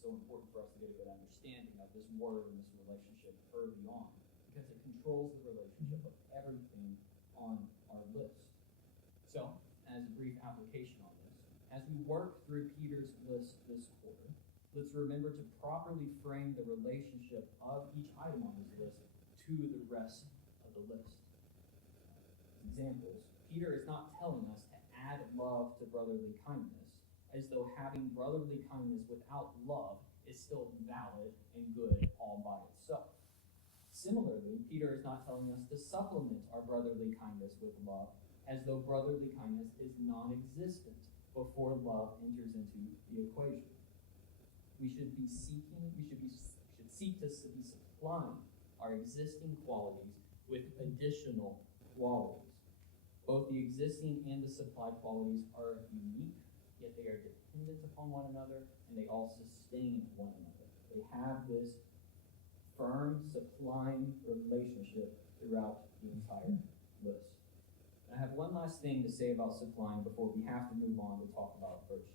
it's so important for us to get a good understanding of this word and this relationship early on, because it controls the relationship of everything on our list. So, as a brief application on this, as we work through Peter's list this quarter, let's remember to properly frame the relationship of each item on his list to the rest of the list. Examples: Peter is not telling us to add love to brotherly kindness, as though having brotherly kindness without love is still valid and good all by itself. Similarly, Peter is not telling us to supplement our brotherly kindness with love, as though brotherly kindness is non-existent before love enters into the equation. We should seek to be supplying our existing qualities with additional qualities. Both the existing and the supplied qualities are unique, yet they are dependent upon one another, and they all sustain one another. They have this firm, supplying relationship throughout the entire list. And I have one last thing to say about supplying before we have to move on to talk about virtue.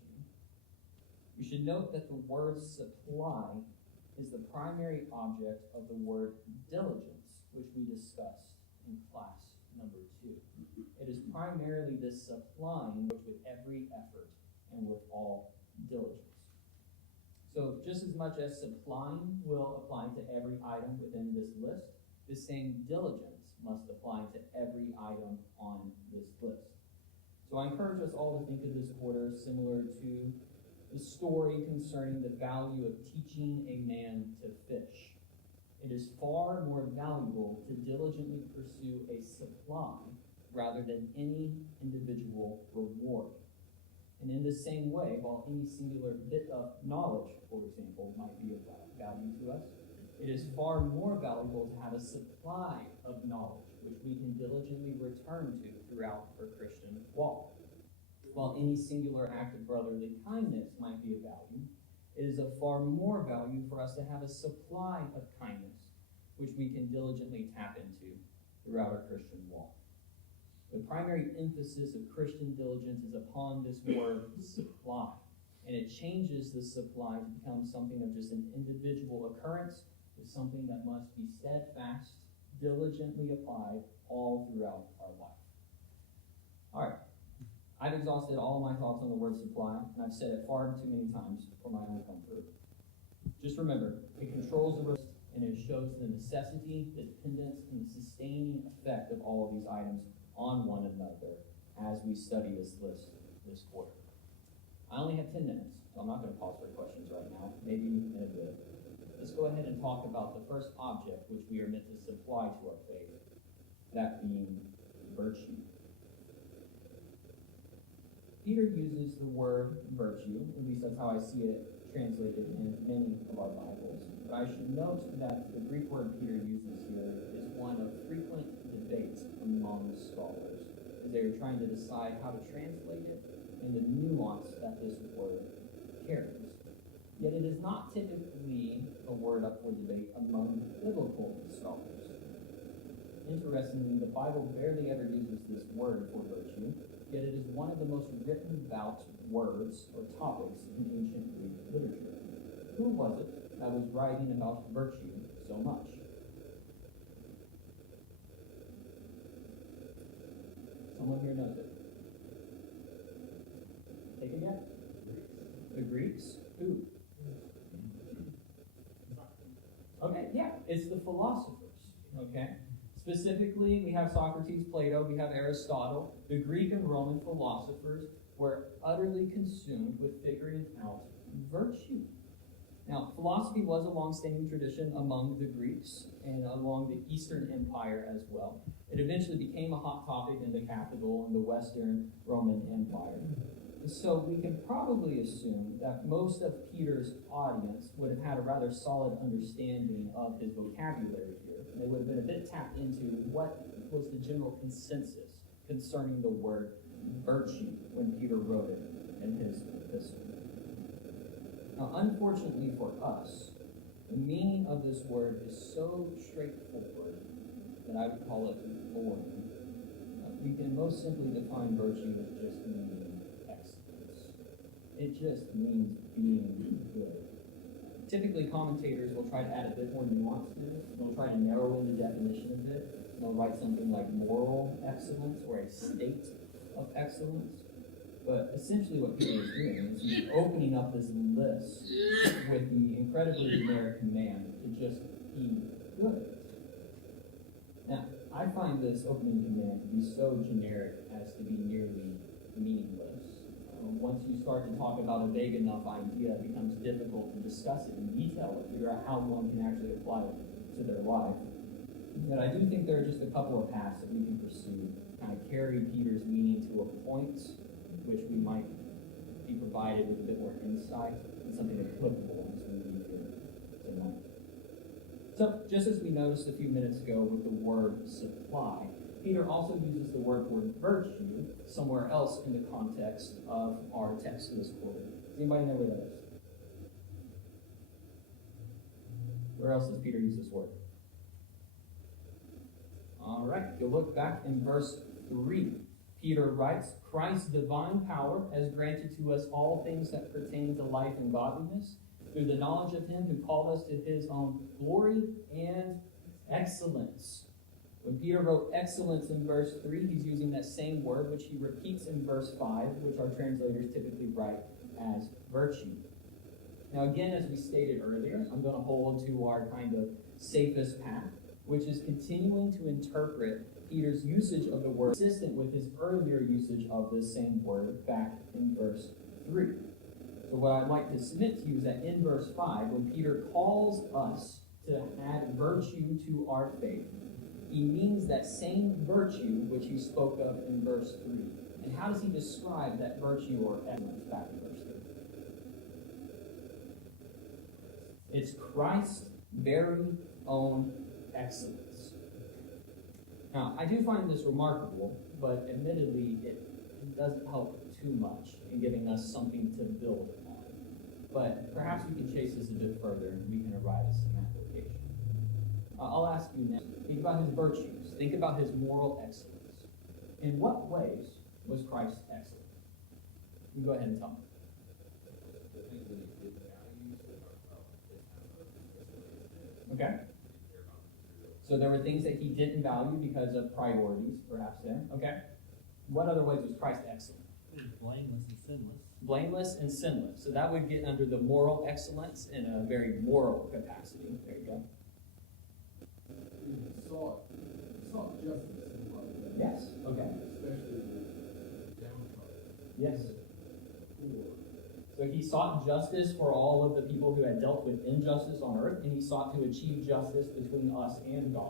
We should note that the word supply is the primary object of the word diligence, which we discussed in class number 2. It is primarily this supplying with every effort and with all diligence. So just as much as supplying will apply to every item within this list, the same diligence must apply to every item on this list. So I encourage us all to think of this quarter similar to the story concerning the value of teaching a man to fish. It is far more valuable to diligently pursue a supply rather than any individual reward. And in the same way, while any singular bit of knowledge, for example, might be of value to us, it is far more valuable to have a supply of knowledge, which we can diligently return to throughout our Christian walk. While any singular act of brotherly kindness might be of value, it is of far more value for us to have a supply of kindness, which we can diligently tap into throughout our Christian walk. The primary emphasis of Christian diligence is upon this word supply, and it changes the supply to become something of just an individual occurrence to something that must be steadfast, diligently applied all throughout our life. All right. I've exhausted all my thoughts on the word supply, and I've said it far too many times for my own comfort. Just remember, it controls the risk, and it shows the necessity, the dependence, and the sustaining effect of all of these items on one another as we study this list this quarter. I only have 10 minutes, so I'm not going to pause for questions right now, maybe in a bit. Let's go ahead and talk about the first object which we are meant to supply to our faith, that being virtue. Peter uses the word virtue, at least that's how I see it translated in many of our Bibles. But I should note that the Greek word Peter uses here is one of frequent debate among scholars, as they are trying to decide how to translate it and the nuance that this word carries. Yet it is not typically a word up for debate among biblical scholars. Interestingly, the Bible barely ever uses this word for virtue, yet it is one of the most written about words or topics in ancient Greek literature. Who was it that was writing about virtue so much? Someone here knows it. Take a guess. The Greeks? Who? Okay, yeah, it's the philosophers. Okay? Specifically, we have Socrates, Plato, we have Aristotle. The Greek and Roman philosophers were utterly consumed with figuring out virtue. Now, philosophy was a long-standing tradition among the Greeks and along the Eastern Empire as well. It eventually became a hot topic in the capital in the Western Roman Empire. So we can probably assume that most of Peter's audience would have had a rather solid understanding of his vocabulary here. They would have been a bit tapped into what was the general consensus concerning the word virtue when Peter wrote it in his epistle. Now, unfortunately for us, the meaning of this word is so straightforward that I would call it boring. We can most simply define virtue as just meaning excellence. It just means being good. typically commentators will try to add a bit more nuance to it. They'll try to narrow in the definition a bit. They'll write something like moral excellence or a state of excellence. But essentially what Peter is doing is he's opening up this list with the incredibly generic command to just be good. Now, I find this opening command to be so generic as to be nearly meaningless. Once you start to talk about a vague enough idea, it becomes difficult to discuss it in detail and figure out how one can actually apply it to their life. But I do think there are just a couple of paths that we can pursue, kind of carry Peter's meaning to a point which we might be provided with a bit more insight and something applicable as we read here tonight. So, just as we noticed a few minutes ago with the word supply, Peter also uses the word virtue somewhere else in the context of our text this quarter. Does anybody know where that is? Where else does Peter use this word? All right, you'll look back in verse 3. Peter writes, Christ's divine power has granted to us all things that pertain to life and godliness, through the knowledge of him who called us to his own glory and excellence. When Peter wrote excellence in verse 3, he's using that same word, which he repeats in verse 5, which our translators typically write as virtue. Now again, as we stated earlier, I'm going to hold to our kind of safest path, which is continuing to interpret Peter's usage of the word consistent with his earlier usage of this same word back in verse 3. So what I'd like to submit to you is that in verse 5, when Peter calls us to add virtue to our faith, he means that same virtue which he spoke of in verse 3. And how does he describe that virtue or excellence back in verse 3? It's Christ's very own excellence. Now, I do find this remarkable, but admittedly, it doesn't help too much in giving us something to build on. But perhaps we can chase this a bit further and we can arrive at some application. I'll ask you now, think about his virtues. Think about his moral excellence. In what ways was Christ excellent? You can go ahead and tell me. Okay. So there were things that he didn't value because of priorities, perhaps there. Okay. What other ways was Christ excellent? Blameless and sinless. Blameless and sinless. So that would get under the moral excellence in a very moral capacity. There you go. He sought justice in life. Yes. Okay. Especially with downtrodden. Yes. Poor. So he sought justice for all of the people who had dealt with injustice on earth, and he sought to achieve justice between us and God.